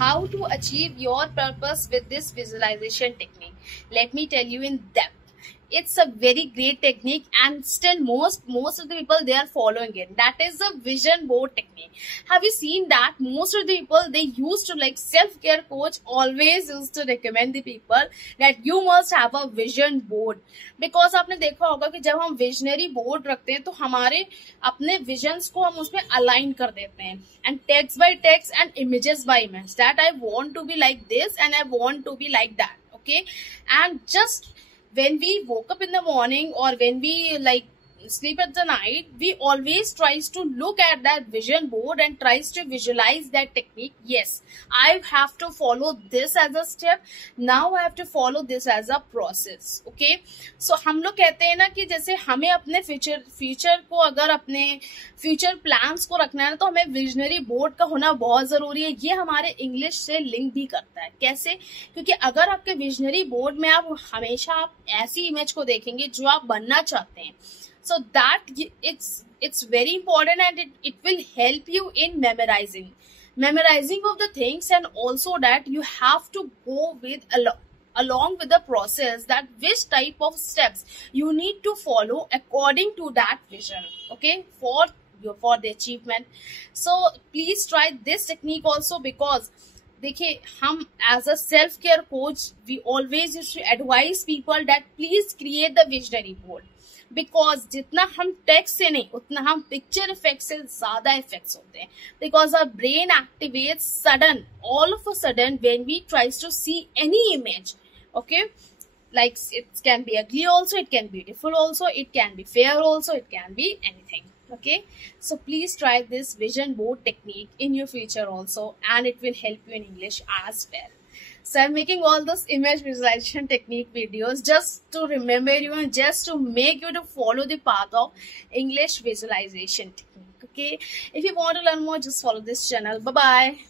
how to achieve your purpose with this visualization technique. Let me tell you in depth. It's a very great technique, and still most of the people, they are following it. That is the vision board technique. Have you seen that most of the people, they used to, like, self-care coach always used to recommend the people that you must have a vision board, because आपने देखा होगा कि जब हम visionary board रखते हैं तो हमारे अपने विजन्स को हम उसमें अलाइन कर देते हैं, and text by text and images by image, that I want to be like this and I want to be like that. Okay, and just when we woke up in the morning or when we like sleep at the night, we always tries to look at that vision board and tries to visualize that technique. Yes, I have to follow this as a step, now I have to follow this as a process. Okay, so हम लोग कहते हैं ना कि जैसे हमें अपने future को, अगर अपने फ्यूचर प्लान्स को रखना है ना, तो हमें विजनरी बोर्ड का होना बहुत जरूरी है. ये हमारे इंग्लिश से लिंक भी करता है. कैसे? क्योंकि अगर आपके विजनरी बोर्ड में आप हमेशा आप ऐसी इमेज को देखेंगे जो आप बनना चाहते हैं, so that it's very important, and it will help you in memorizing of the things, and also that you have to go with along with the process, that which type of steps you need to follow according to that vision. Okay, for the achievement. So please try this technique also, because देखिए, हम as a self care coach we always used to advise people that please create the visionary board, because जितना हम text से नहीं, उतना हम picture effect से ज्यादा इफेक्ट्स होते हैं, because our brain activates sudden, all of a sudden when we tries to see any image. Okay, like it can be ugly also, it can be beautiful also, it can be fair also, it can be anything. Okay, so please try this vision board technique in your future also, and it will help you in English as well. So I'm making all those image visualization technique videos just to remember you and just to make you to follow the path of English visualization technique. Okay, if you want to learn more, just follow this channel. Bye bye.